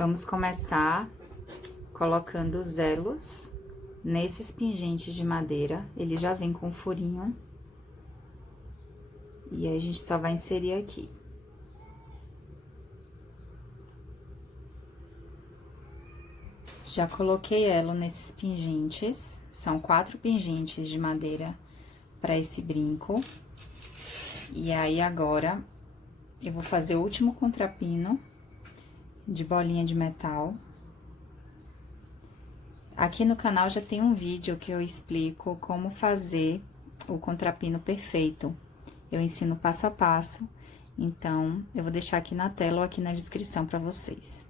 Vamos começar colocando os elos nesses pingentes de madeira. Ele já vem com furinho. E aí, a gente só vai inserir aqui. Já coloquei elo nesses pingentes. São 4 pingentes de madeira para esse brinco. E aí, agora, eu vou fazer o último contrapino de bolinha de metal. Aqui no canal já tem um vídeo que eu explico como fazer o contrapino perfeito. Eu ensino passo a passo, então, eu vou deixar aqui na tela ou aqui na descrição pra vocês.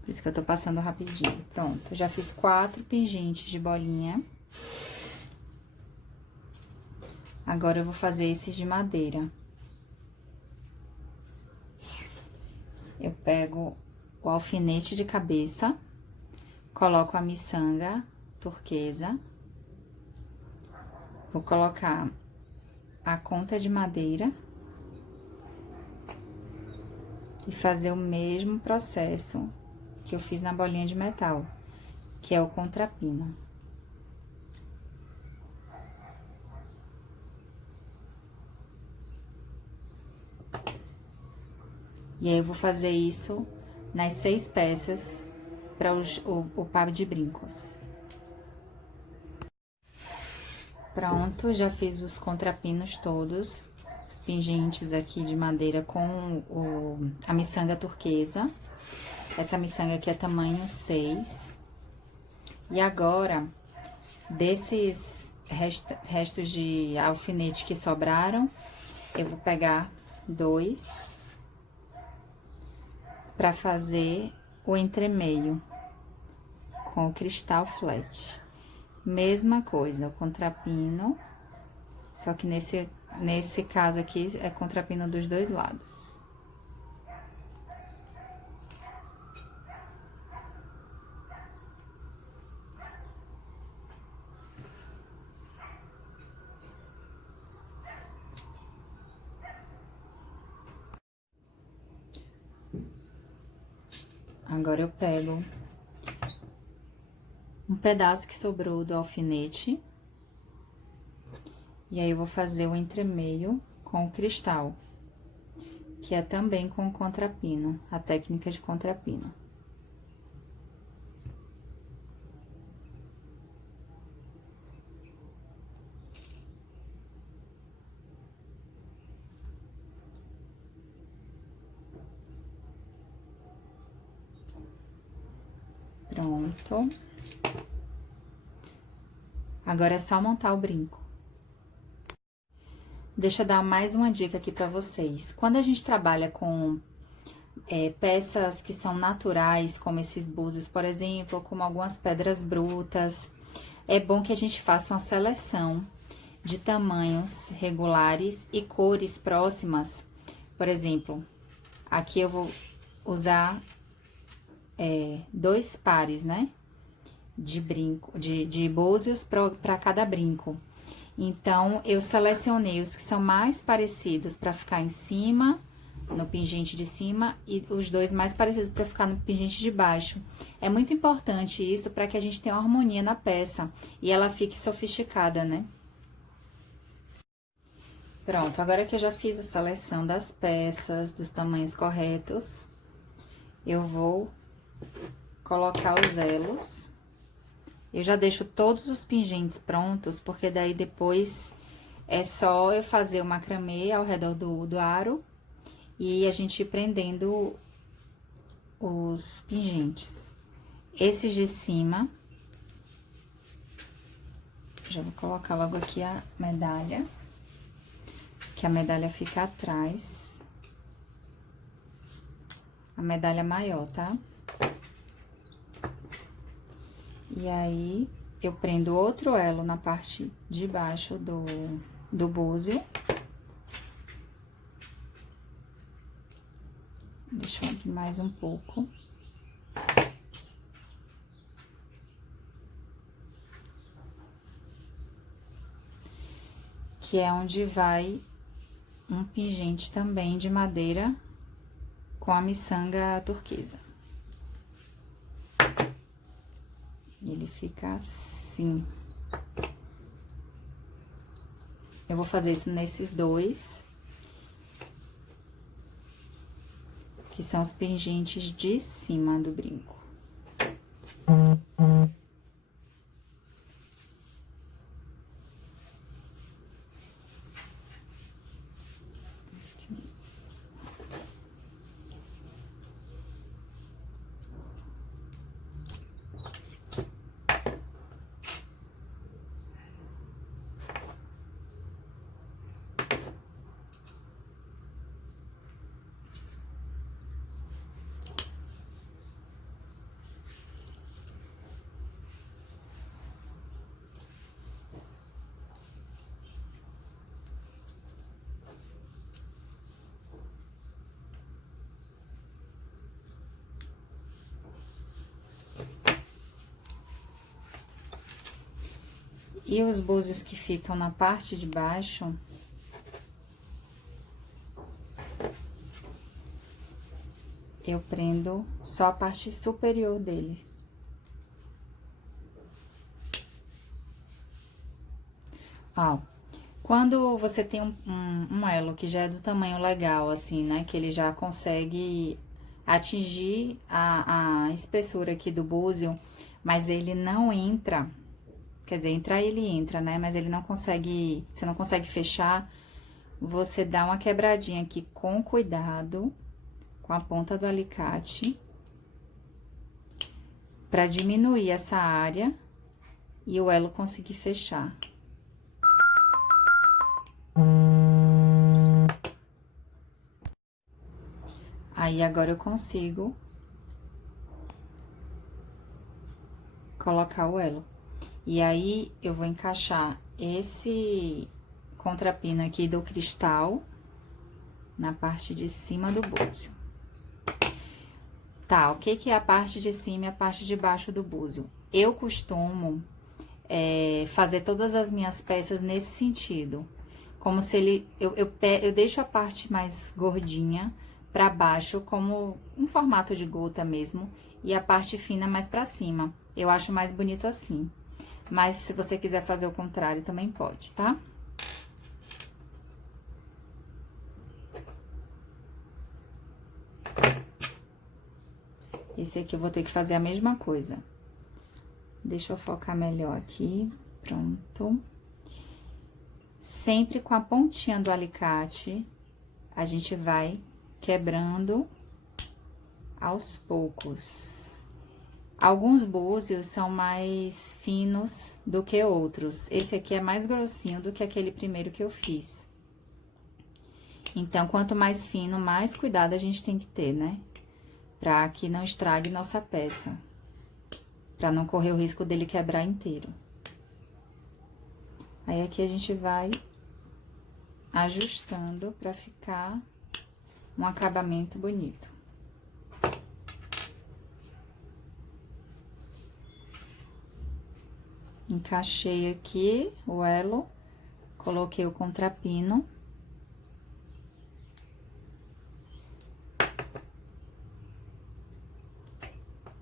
Por isso que eu tô passando rapidinho. Pronto, já fiz 4 pingentes de bolinha. Agora, eu vou fazer esses de madeira. Eu pego o alfinete de cabeça, coloco a miçanga turquesa, vou colocar a conta de madeira e fazer o mesmo processo que eu fiz na bolinha de metal, que é o contrapino. E aí, eu vou fazer isso nas 6 peças para o par de brincos. Pronto, já fiz os contrapinos todos, os pingentes aqui de madeira com a miçanga turquesa. Essa miçanga aqui é tamanho 6. E agora, desses restos de alfinete que sobraram, eu vou pegar 2 para fazer o entremeio com o cristal flat. Mesma coisa, o contrapino, só que nesse caso aqui é contrapino dos 2 lados. Agora, eu pego um pedaço que sobrou do alfinete. E aí, eu vou fazer o entremeio com o cristal, que é também com o contrapino, a técnica de contrapino. Pronto. Agora, é só montar o brinco. Deixa eu dar mais uma dica aqui pra vocês. Quando a gente trabalha com peças que são naturais, como esses búzios, por exemplo, como algumas pedras brutas, é bom que a gente faça uma seleção de tamanhos regulares e cores próximas. Por exemplo, aqui eu vou usar 2 pares, né? De brinco, de búzios para cada brinco. Então, eu selecionei os que são mais parecidos para ficar em cima, no pingente de cima, e os 2 mais parecidos para ficar no pingente de baixo. É muito importante isso para que a gente tenha uma harmonia na peça e ela fique sofisticada, né? Pronto, agora que eu já fiz a seleção das peças, dos tamanhos corretos, eu vou colocar os elos. Eu já deixo todos os pingentes prontos, porque daí depois é só eu fazer o macramê ao redor do aro e a gente ir prendendo os pingentes. Esses de cima, já vou colocar logo aqui a medalha, que a medalha fica atrás. A medalha maior, tá? E aí, eu prendo outro elo na parte de baixo do búzio. Deixa eu abrir mais um pouco. Que é onde vai um pingente também de madeira com a miçanga turquesa. Ele fica assim. Eu vou fazer isso nesses dois, que são os pingentes de cima do brinco. E os búzios que ficam na parte de baixo, eu prendo só a parte superior dele. Ó, quando você tem um elo que já é do tamanho legal, assim, né? Que ele já consegue atingir a espessura aqui do búzio, mas ele não entra... Quer dizer, entrar ele entra, né? Mas ele não consegue, você não consegue fechar. Você dá uma quebradinha aqui com cuidado, com a ponta do alicate, pra diminuir essa área e o elo conseguir fechar. Aí, agora eu consigo colocar o elo. E aí, eu vou encaixar esse contrapino aqui do cristal na parte de cima do búzio. Tá, o que é a parte de cima e a parte de baixo do búzio? Eu costumo fazer todas as minhas peças nesse sentido. Como se ele... Eu deixo a parte mais gordinha pra baixo, como um formato de gota mesmo, e a parte fina mais pra cima. Eu acho mais bonito assim. Mas, se você quiser fazer o contrário, também pode, tá? Esse aqui eu vou ter que fazer a mesma coisa. Deixa eu focar melhor aqui. Pronto. Sempre com a pontinha do alicate, a gente vai quebrando aos poucos. Alguns búzios são mais finos do que outros. Esse aqui é mais grossinho do que aquele primeiro que eu fiz. Então, quanto mais fino, mais cuidado a gente tem que ter, né? Pra que não estrague nossa peça. Pra não correr o risco dele quebrar inteiro. Aí, aqui a gente vai ajustando pra ficar um acabamento bonito. Encaixei aqui o elo, coloquei o contrapino.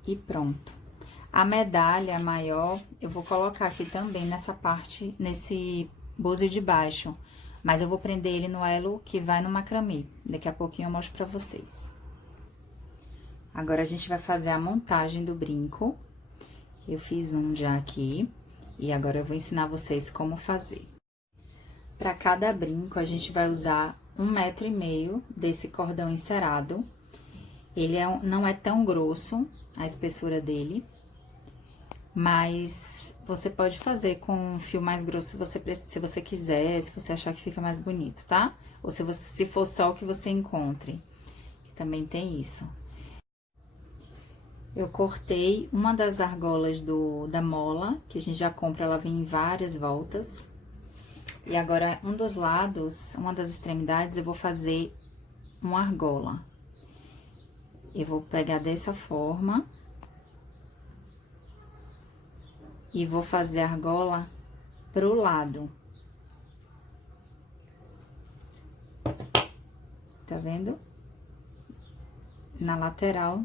E pronto. A medalha maior, eu vou colocar aqui também nessa parte, nesse búzio de baixo. Mas eu vou prender ele no elo que vai no macramê. Daqui a pouquinho eu mostro pra vocês. Agora, a gente vai fazer a montagem do brinco. Eu fiz um já aqui. E agora, eu vou ensinar vocês como fazer. Para cada brinco, a gente vai usar 1,5 m desse cordão encerado. Ele não é tão grosso, a espessura dele. Mas você pode fazer com um fio mais grosso se você quiser, se você achar que fica mais bonito, tá? Ou se for só o que você encontre. Também tem isso. Eu cortei uma das argolas da mola, que a gente já compra, ela vem em várias voltas. E agora, um dos lados, uma das extremidades, eu vou fazer uma argola. Eu vou pegar dessa forma. E vou fazer a argola pro lado. Tá vendo? Na lateral,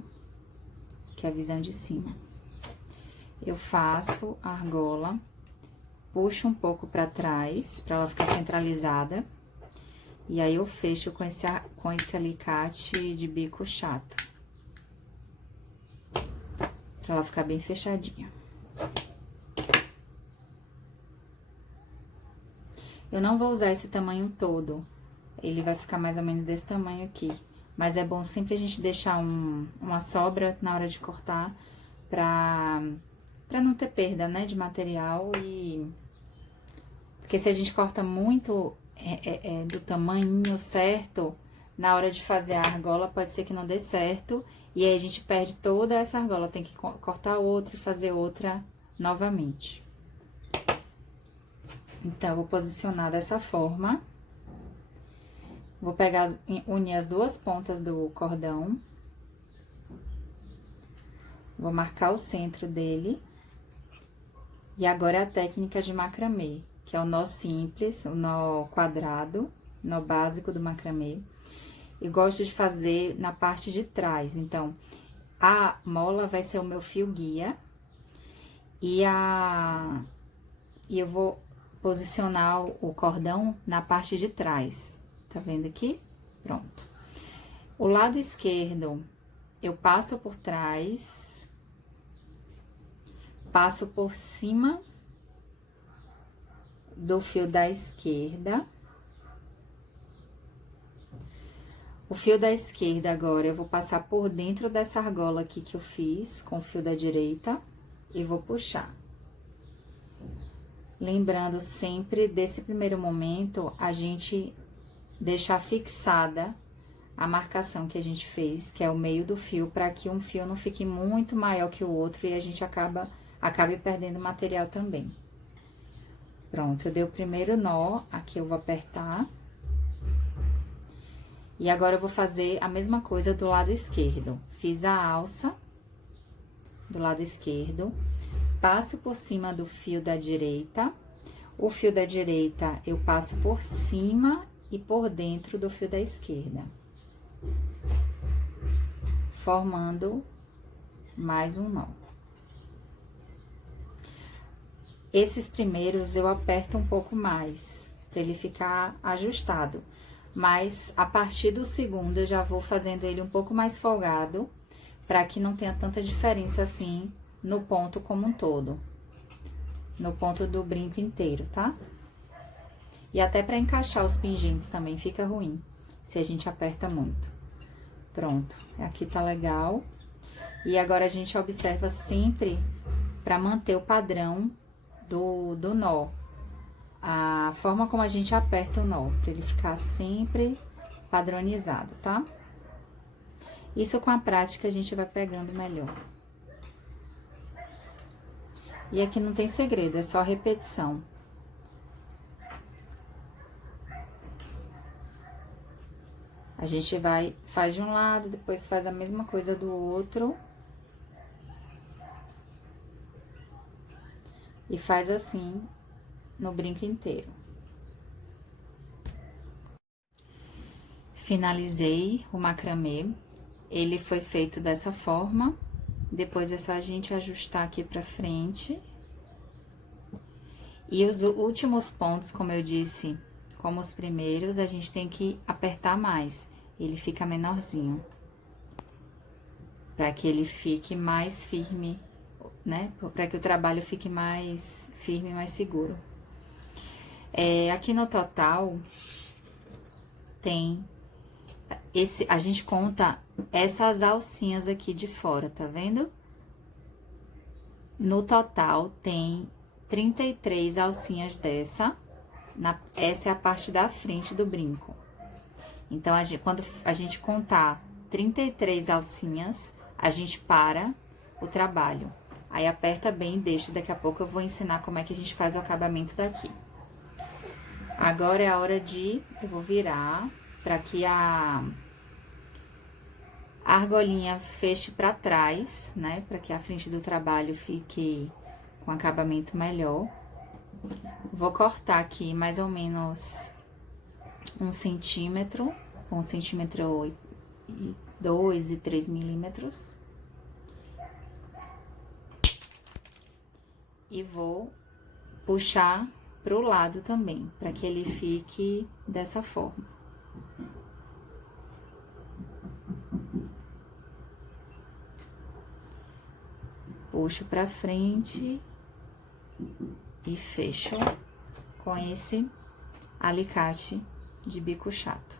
que é a visão de cima. eu faço a argola, puxo um pouco pra trás, pra ela ficar centralizada. E aí, eu fecho com esse alicate de bico chato. Pra ela ficar bem fechadinha. Eu não vou usar esse tamanho todo. Ele vai ficar mais ou menos desse tamanho aqui. Mas é bom sempre a gente deixar uma sobra na hora de cortar pra não ter perda, né, de material e... Porque se a gente corta muito do tamanho certo, na hora de fazer a argola, pode ser que não dê certo. E aí, a gente perde toda essa argola, tem que cortar outra e fazer outra novamente. Então, eu vou posicionar dessa forma. Vou pegar, unir as duas pontas do cordão. Vou marcar o centro dele. E agora é a técnica de macramê, que é o nó simples, o nó quadrado, nó básico do macramê. Eu gosto de fazer na parte de trás, então, a mola vai ser o meu fio guia. E eu vou posicionar o cordão na parte de trás. Tá vendo aqui? Pronto. O lado esquerdo, eu passo por trás, passo por cima do fio da esquerda. O fio da esquerda, agora, eu vou passar por dentro dessa argola aqui que eu fiz com o fio da direita e vou puxar. Lembrando sempre, desse primeiro momento, a gente deixar fixada a marcação que a gente fez, que é o meio do fio, para que um fio não fique muito maior que o outro e a gente acabe perdendo material também. Pronto, eu dei o primeiro nó, aqui eu vou apertar. E agora, eu vou fazer a mesma coisa do lado esquerdo. Fiz a alça do lado esquerdo, passo por cima do fio da direita. O fio da direita, eu passo por cima e por dentro do fio da esquerda. Formando mais um nó. Esses primeiros, eu aperto um pouco mais, para ele ficar ajustado. Mas, a partir do segundo, eu já vou fazendo ele um pouco mais folgado, para que não tenha tanta diferença assim no ponto como um todo. No ponto do brinco inteiro, tá? E até para encaixar os pingentes também fica ruim, se a gente aperta muito. Pronto, aqui tá legal. E agora, a gente observa sempre para manter o padrão do nó. A forma como a gente aperta o nó, pra ele ficar sempre padronizado, tá? Isso com a prática a gente vai pegando melhor. E aqui não tem segredo, é só repetição. A gente faz de um lado, depois faz a mesma coisa do outro. E faz assim no brinco inteiro. Finalizei o macramê. Ele foi feito dessa forma. Depois é só a gente ajustar aqui pra frente. E os últimos pontos, como eu disse, como os primeiros, a gente tem que apertar mais. Ele fica menorzinho. Pra que ele fique mais firme, né? Pra que o trabalho fique mais firme e mais seguro. Aqui no total, tem a gente conta essas alcinhas aqui de fora, tá vendo? No total, tem 33 alcinhas dessa, essa é a parte da frente do brinco. Então, quando a gente contar 33 alcinhas, a gente para o trabalho. Aí, aperta bem e deixa, daqui a pouco eu vou ensinar como é que a gente faz o acabamento daqui. Agora, é a hora eu vou virar para que a argolinha feche pra trás, né? Para que a frente do trabalho fique com acabamento melhor. Vou cortar aqui mais ou menos 1 centímetro, 1,2 centímetros e 3 milímetros. e vou puxar pro lado também, para que ele fique dessa forma. Puxo pra frente e fecho com esse alicate de bico chato.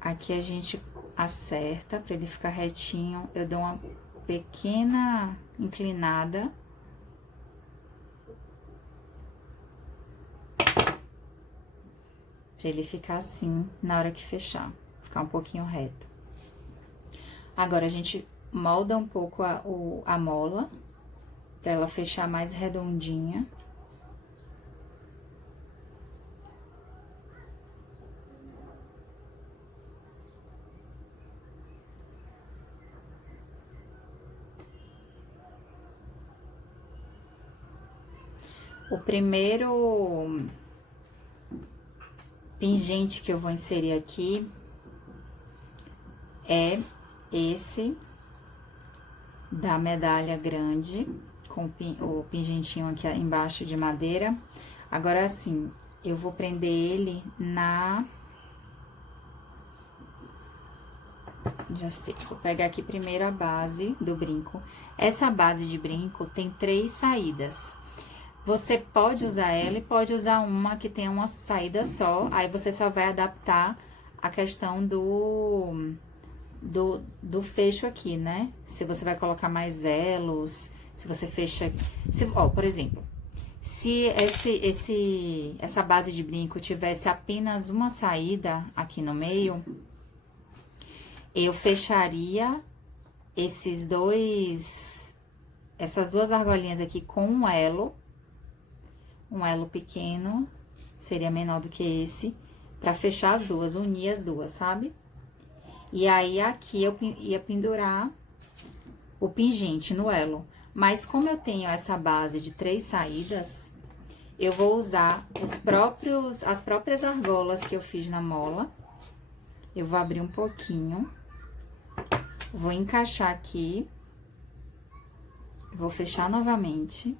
Aqui a gente acerta para ele ficar retinho. Eu dou uma pequena inclinada. Para ele ficar assim na hora que fechar, ficar um pouquinho reto. Agora, a gente molda um pouco a mola, para ela fechar mais redondinha. O primeiro pingente que eu vou inserir aqui é esse da medalha grande, com o pingentinho aqui embaixo de madeira. Agora, assim, eu vou prender ele já sei, vou pegar aqui primeiro a base do brinco. Essa base de brinco tem 3 saídas. Você pode usar ela e pode usar uma que tem uma saída só, aí você só vai adaptar a questão do fecho aqui, né? Se você vai colocar mais elos, se você fecha... por exemplo, se essa base de brinco tivesse apenas uma saída aqui no meio, eu fecharia essas 2 argolinhas aqui com um elo pequeno, seria menor do que esse, pra fechar as duas, unir as duas, sabe? E aí, aqui eu ia pendurar o pingente no elo. Mas como eu tenho essa base de 3 saídas, eu vou usar as próprias argolas que eu fiz na mola. Eu vou abrir um pouquinho, vou encaixar aqui, vou fechar novamente.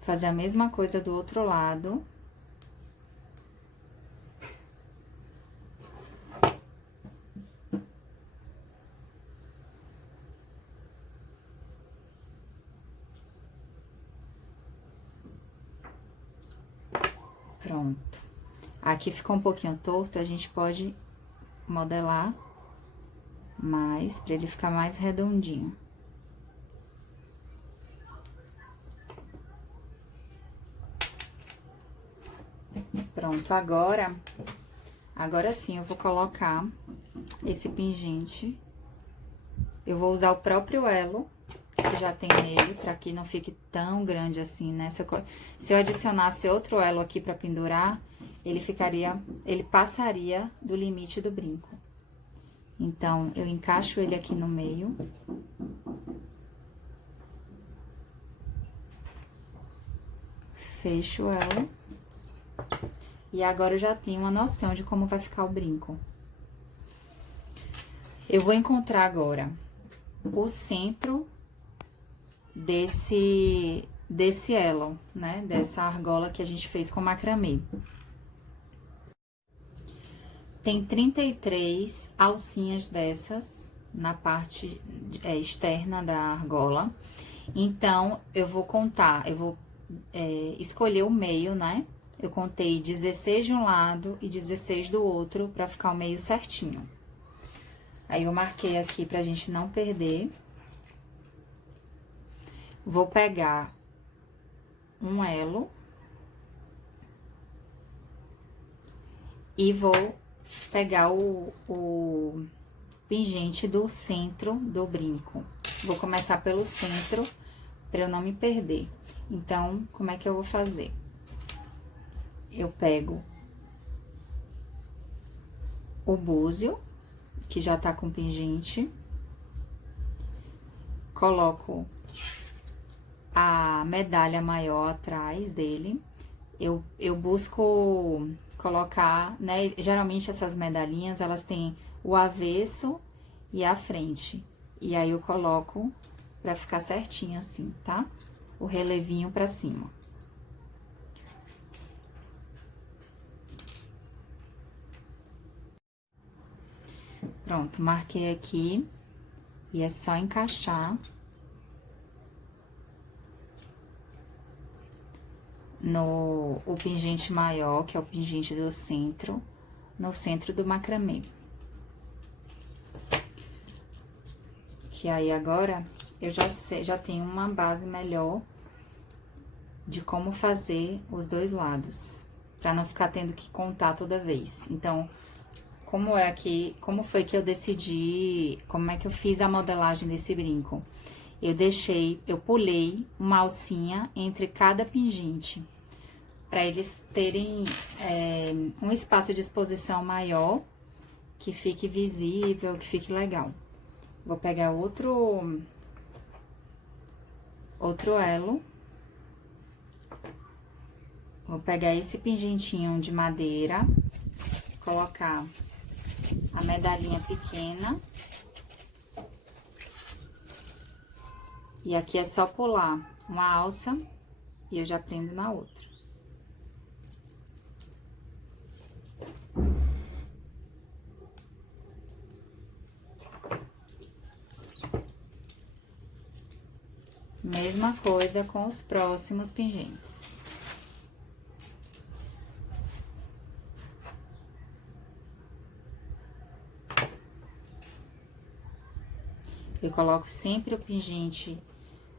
Fazer a mesma coisa do outro lado. Pronto. Aqui ficou um pouquinho torto, a gente pode modelar mais, pra ele ficar mais redondinho. Pronto, agora sim eu vou colocar esse pingente. Eu vou usar o próprio elo que já tem nele, pra que não fique tão grande assim, né? Se eu adicionasse outro elo aqui pra pendurar, ele passaria do limite do brinco. Então, eu encaixo ele aqui no meio. Fecho ela. E agora eu já tenho uma noção de como vai ficar o brinco. Eu vou encontrar agora o centro desse elo, né? Dessa argola que a gente fez com macramê. Tem 33 alcinhas dessas na parte externa da argola. Então, eu vou contar, eu vou escolher o meio, né? Eu contei 16 de um lado e 16 do outro, pra ficar o meio certinho. Aí, eu marquei aqui pra gente não perder. Vou pegar um elo. E vou pegar o pingente do centro do brinco. Vou começar pelo centro, pra eu não me perder. Então, como é que eu vou fazer? Eu pego o búzio, que já tá com pingente, coloco a medalha maior atrás dele. Eu busco colocar, né? Geralmente essas medalhinhas, elas têm o avesso e a frente. E aí eu coloco pra ficar certinho assim, tá? O relevinho pra cima. Pronto, marquei aqui. E é só encaixar o pingente maior, que é o pingente do centro, no centro do macramê. Que aí agora eu já tenho uma base melhor de como fazer os dois lados, pra não ficar tendo que contar toda vez. Então, como foi que eu decidi, como é que eu fiz a modelagem desse brinco? Eu pulei uma alcinha entre cada pingente, para eles terem um espaço de exposição maior, que fique visível, que fique legal. Vou pegar outro elo. Vou pegar esse pingentinho de madeira, colocar a medalhinha pequena. E aqui é só pular uma alça e eu já prendo na outra. Mesma coisa com os próximos pingentes. Eu coloco sempre o pingente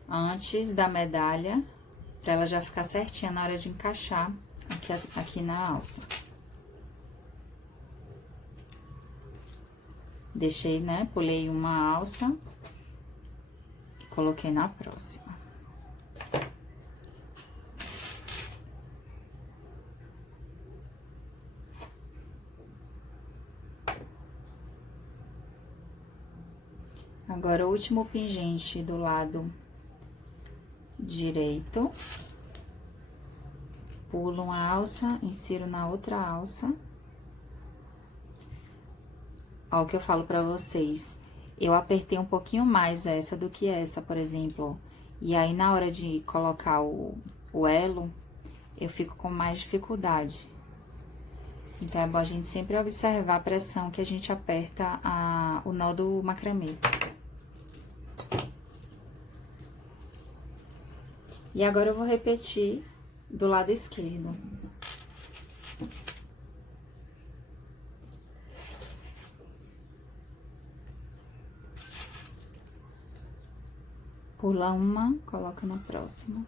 antes da medalha, pra ela já ficar certinha na hora de encaixar aqui na alça. Deixei, né? Pulei uma alça e coloquei na próxima. Agora, o último pingente do lado direito. Pulo uma alça, insiro na outra alça. Ó, o que eu falo pra vocês. Eu apertei um pouquinho mais essa do que essa, por exemplo. E aí, na hora de colocar o elo, eu fico com mais dificuldade. Então, é bom a gente sempre observar a pressão que a gente aperta o nó do macramê. E agora, eu vou repetir do lado esquerdo. Pula uma, coloca na próxima.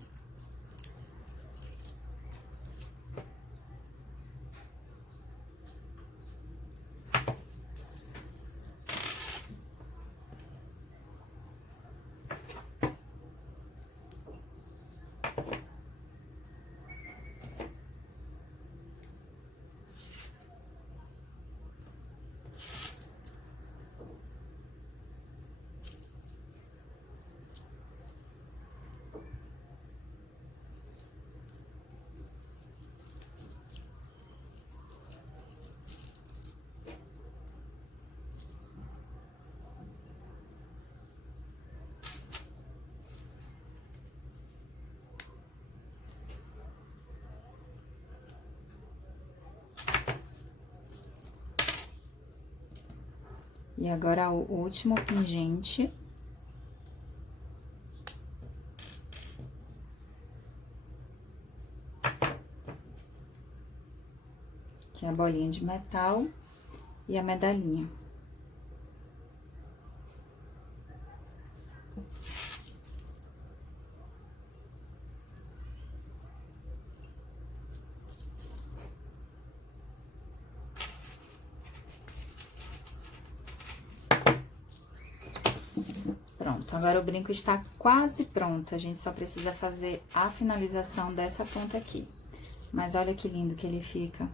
E agora, o último pingente. Que é a bolinha de metal e a medalhinha. Pronto, agora o brinco está quase pronto. A gente só precisa fazer a finalização dessa ponta aqui. Mas olha que lindo que ele fica.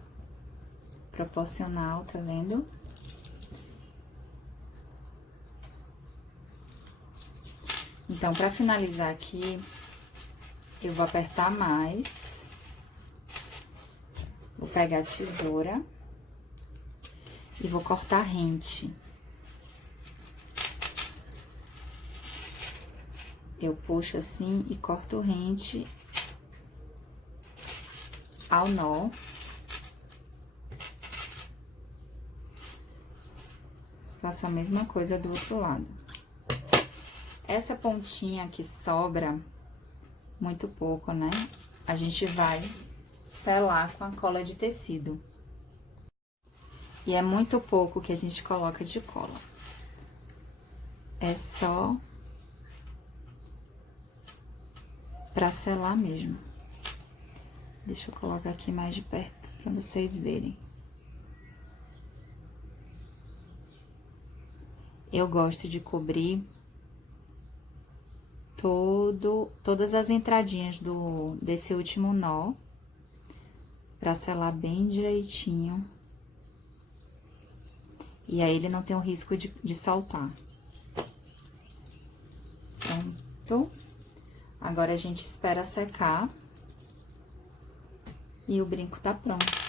Proporcional, tá vendo? Então, pra finalizar aqui, eu vou apertar mais. Vou pegar a tesoura e vou cortar rente. Eu puxo assim e corto rente ao nó. Faço a mesma coisa do outro lado. Essa pontinha que sobra, muito pouco, né? A gente vai selar com a cola de tecido. E é muito pouco que a gente coloca de cola. É só pra selar mesmo. Deixa eu colocar aqui mais de perto pra vocês verem. Eu gosto de cobrir todas as entradinhas desse último nó, pra selar bem direitinho. E aí, ele não tem o risco de soltar. Pronto. Agora, a gente espera secar. E o brinco tá pronto.